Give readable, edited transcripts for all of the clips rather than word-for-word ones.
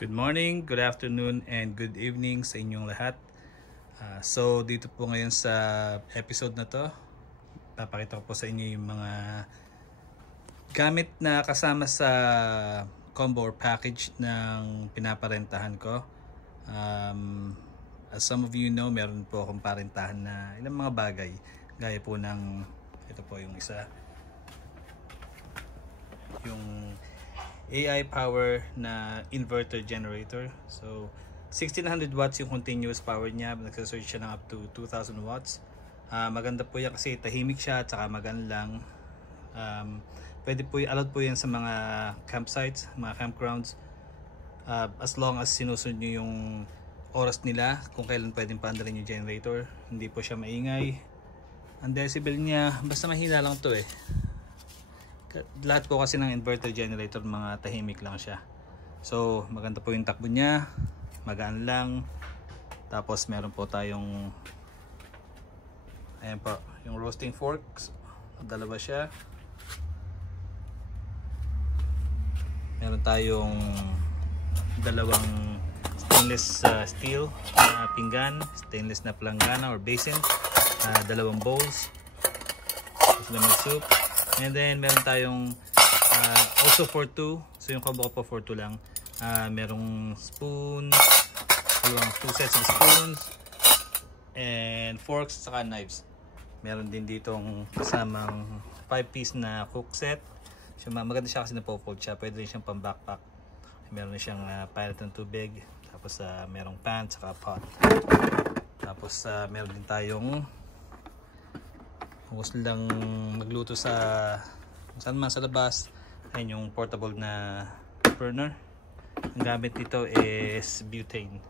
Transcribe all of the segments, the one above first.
Good morning, good afternoon, and good evening sa inyong lahat. So dito po ngayon sa episode na to, papakita ko po sa inyo yung mga gamit na kasama sa combo or package ng pinaparentahan ko. As some of you know, meron po akong parentahan na ilang mga bagay. Gaya po ng, ito po yung isa, yung AI power na inverter generator. So 1600 watts yung continuous power niya. Nagsasearch siya ng up to 2000 watts. Maganda po yan kasi tahimik siya at saka magaan lang. Pwede po, allowed po yan sa mga campsites, mga campgrounds, as long as sinusunod nyo yung oras nila kung kailan pwedeng paandalin yung generator. Hindi po siya maingay. Ang decibel niya basta mahina lang to eh. Lahat po kasi ng inverter generator mga tahimik lang siya. So maganda po yung takbo niya, magaan lang. Tapos meron po tayong, ayan po, yung roasting forks, dalawa siya. Meron tayong dalawang stainless steel na pinggan, stainless na palanggana or basin, dalawang bowls, lemon soup. And then meron tayong also for 2, so yung combo ko po for 2 lang. Merong spoon, dalawang 2 sets of spoons and forks saka knives. Meron din ditong kasamang 5-piece na cook set. So, maganda siya kasi napo-fold siya. Pwede rin siyang pang backpack. Meron siyang pilot ng tubig. Tapos merong pan saka pot. Tapos meron din tayong, kung gusto lang magluto sa saan man sa labas, ayun yung portable na burner. Ang gamit dito is butane.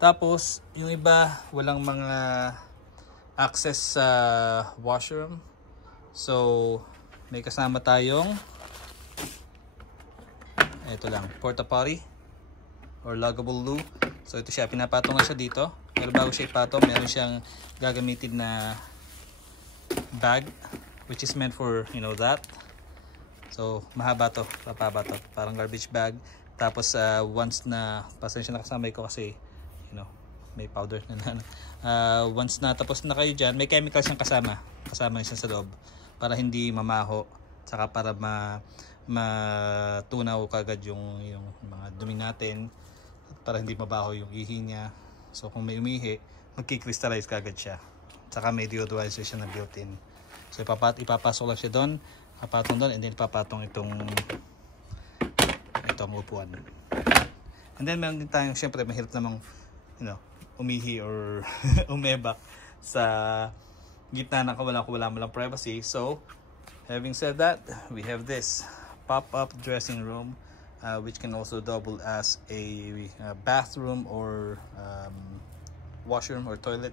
Tapos yung iba walang mga access sa washroom, so may kasama tayong ito lang, porta potty or luggable loo. So ito siya, pinapatong na siya dito, pero bago siya ipatong meron siyang gagamitin na bag which is meant for, you know, that. So mahaba to, papaba to, parang garbage bag. Tapos once na, pasensya na kasama ko kasi, you know, may powder na once na tapos na kayo dyan, may chemicals siyang kasama siya sa loob para hindi mamaho, saka para matunaw kagad yung mga dumi natin, para hindi mabaho yung ihi niya. So kung may umihi, magki-crystallize kagad siya. Saka may deodorizer siya na built-in. So ipapasok lang siya doon, papatong doon, and then ipapatong itong upuan. And then meron din tayong, syempre mahirap namang, you know, umihi or umebak sa gitna ng wala mo lang privacy. So having said that, we have this pop-up dressing room, which can also double as a bathroom or washroom or toilet.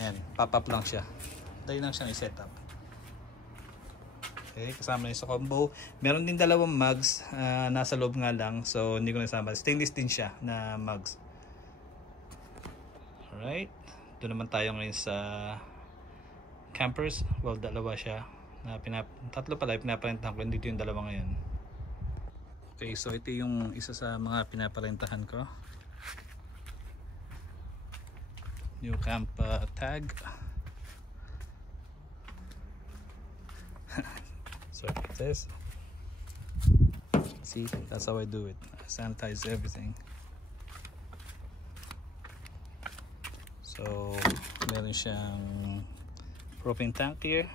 Ayan, pop-up lang siya. Dali lang siyang i-set up. Okay, kasama na sa combo. Meron din dalawang mugs, nasa loob nga lang, so hindi ko nasama. Stainless din siya na mugs. Alright, doon naman tayo ngayon sa campers. Well, dalawa siya. Tatlo pala, pinaparentahan ko. Dito yung dalawa ngayon. Okay, so ito yung isa sa mga pinaparentahan ko. New camp tag. So this, see, that's how I do it. I sanitize everything. So meron siyang propane tank here,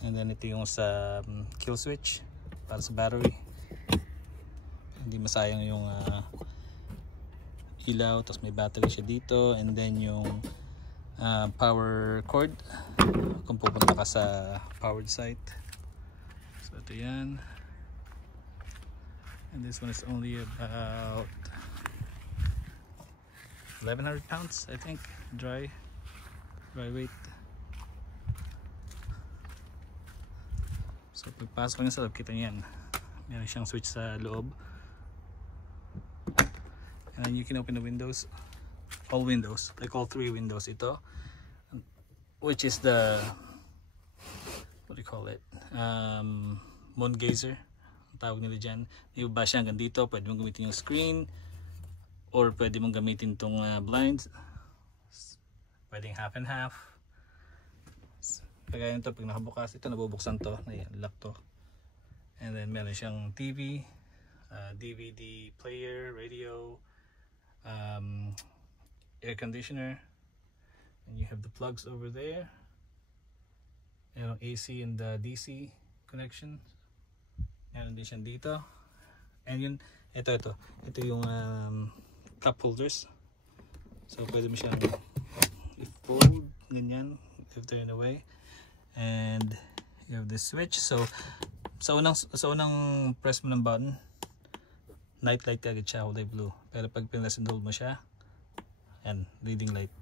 and then ito yung sa kill switch para sa battery, hindi masayang yung ilaw. Tapos may battery siya dito, and then yung power cord kung pupunta ka sa powered site. So ito yan, and this one is only about 1100 pounds, I think, dry weight. So pagpasok niya sa loob, kita niyan, meron siyang switch sa loob, and then you can open the windows, all windows, like all 3 windows ito, which is the, what do you call it, moon gazer, ang tawag nila dyan. May baba siya hanggang dito, pwede mong gamitin yung screen or pwede mong gamitin itong blinds, pwedeng half and half. Kagaya nito, pag nakabukas ito, nabubuksan to, lock to. And then meron siyang TV, DVD player, radio, air conditioner, and you have the plugs over there. Meron AC and DC connection. Meron din siyang dito. And yun, ito yung cup holders. So pwede mo siyang i-fold ganyan if they're in a way. And you have this switch. So sa unang press mo ng button, night light kagad siya, kulay blue. Pero pag pinress and hold mo siya, yan, reading light.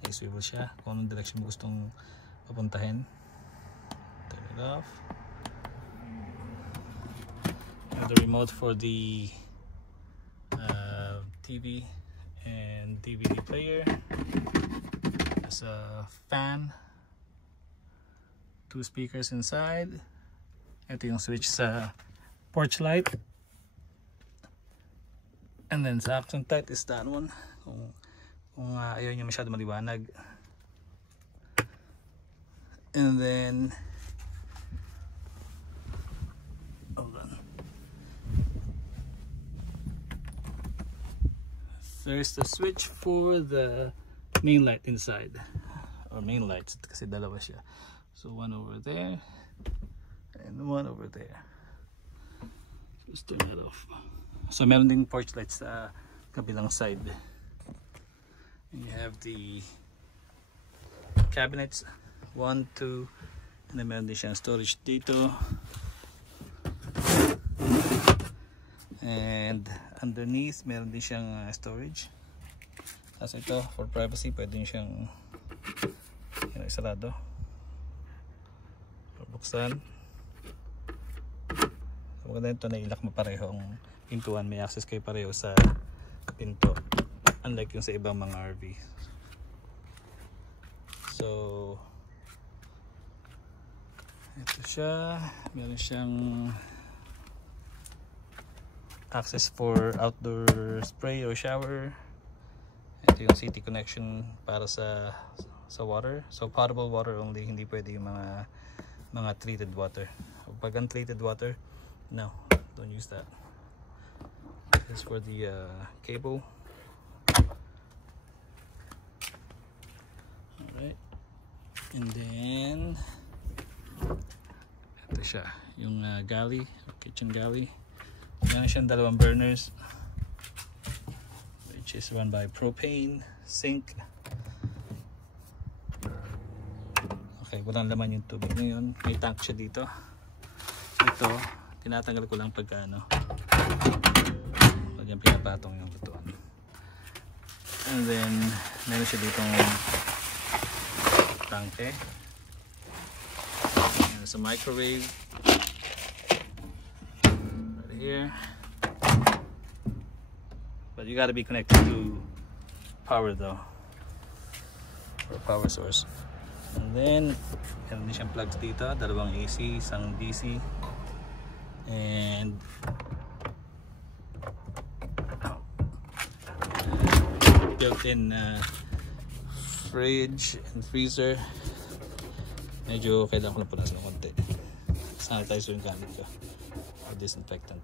Okay, swivel siya kung anong direction mo gustong papuntahin. Turn it off. You have the remote for the TV and DVD player. There's a fan, 2 speakers inside. Ito yung switch sa porch light. And then sa action light is that one. Kung ayaw nyo masyado maliwanag. And then hold on. There's the switch for the main light inside, or main lights kasi dalawa siya. So one over there and one over there. Just turn that off. So meron ding porch lights sa kabilang side. And you have the cabinets, 1, 2, and then meron din siyang storage dito. And underneath meron din siyang storage. Tapos ito for privacy, pwede din siyang isarado, buksan. So maganda ito, nailak mo pareho ang pintuan, may access kayo pareho sa pinto, unlike yung sa ibang mga RV. So ito siya, meron siyang access for outdoor spray or shower. Ito yung city connection para sa water. So potable water only, hindi pwede yung mga treated water. Pag untreated water, no, don't use that. This is for the cable. Alright. And then ito siya, yung galley, kitchen galley. Meron siyang 2 burners, which is run by propane, sink. Okay, walang laman yung tubig ngayon. May tank siya dito. Ito, tinatanggal ko lang pagka pag yung pinapatong yung lutuan. And then meron siya ditong tangke. There's a microwave right here. But you gotta be connected to power though, or power source. And then meron din siyang plugs dito, 2 AC, 1 DC, and built-in fridge and freezer. Medyo kailangan ko na punasan ng konti. Sanitizer yung gamit ko, or disinfectant.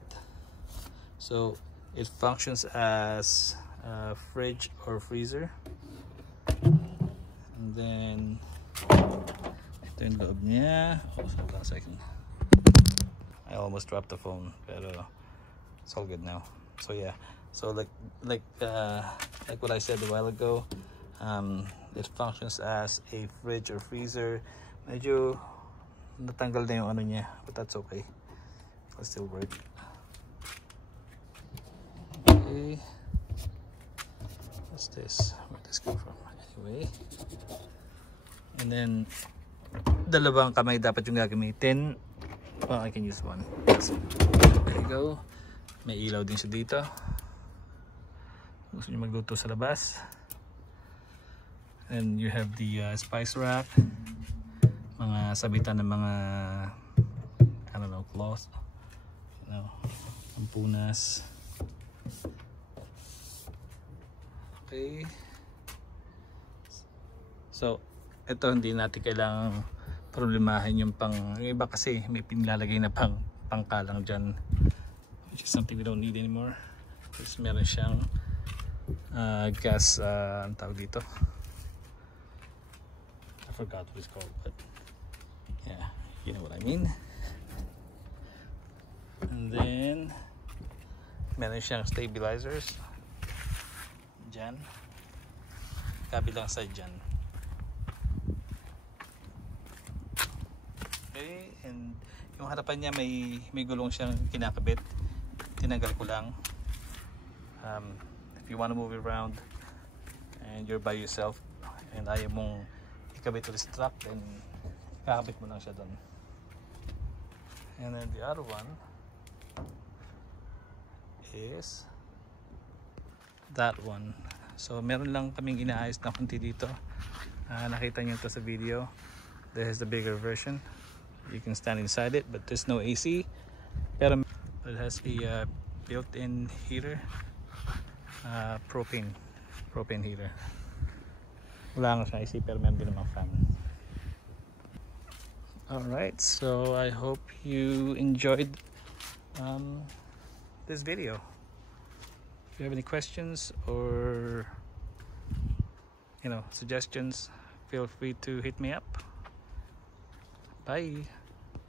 So it functions as a fridge or freezer. And then ito yung loob niya. Oh, hold on a second. I almost dropped the phone, pero it's all good now. So yeah, so like what I said a while ago, it functions as a fridge or freezer. Medyo natanggal na yung ano niya, but that's okay. It'll still work. Okay. What's this? Where'd this come from? Anyway. And then, 2 kamay dapat yung gagamitin. Well, I can use one. So, there you go. May ilaw din siya dito. Gusto nyo magluto sa labas. And you have the spice rack. Mga sabitan ng mga I don't know, cloth, you know, pampunas. Okay. So, ito hindi natin kailangang problemahin yung iba kasi may pinilalagay na pangkalang dyan, which is something we don't need anymore. Tapos meron siyang gas, ang tawag dito, I forgot what it's called, but yeah, you know what I mean. And then meron siyang stabilizers dyan, kabilang side dyan. Okay, and yung harapan niya may gulong siyang kinakabit, tinanggal ko lang. If you want to move it around and you're by yourself and ayaw mong ikabit to the strap, then kakabit mo lang siya doon. And then the other one is that one. So meron lang kaming inaayos na kunti dito. Nakita niyo to sa video. This is the bigger version. You can stand inside it, but there's no AC. Pero it has a built-in heater, propane heater. Wala nga siya AC, pero meron din namang fan. Alright, so I hope you enjoyed this video. If you have any questions or suggestions, feel free to hit me up. Bye.